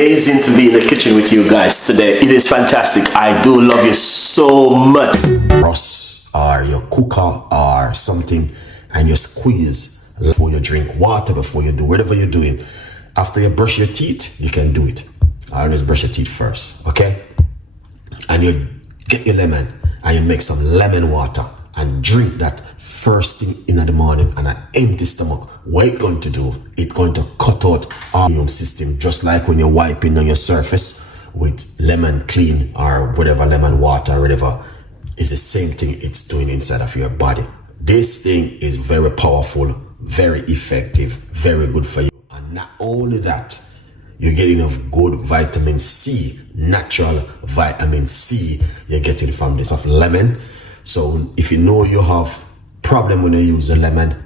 amazing to be in the kitchen with you guys today. It is fantastic. I do love you so much. Brush or your cooker or something and you squeeze before you drink water, before you do whatever you're doing. After you brush your teeth, you can do it. I always brush your teeth first, okay? And you get your lemon and you make some lemon water and drink that first thing in the morning on an empty stomach. What it's going to do, it's going to cut out our immune system, just like when you're wiping on your surface with lemon clean or whatever, lemon water or whatever. It's the same thing it's doing inside of your body. This thing is very powerful, very effective, very good for you. And not only that, you're getting enough good vitamin C, natural vitamin C you're getting from this of lemon. So if you know you have problem when you use a lemon,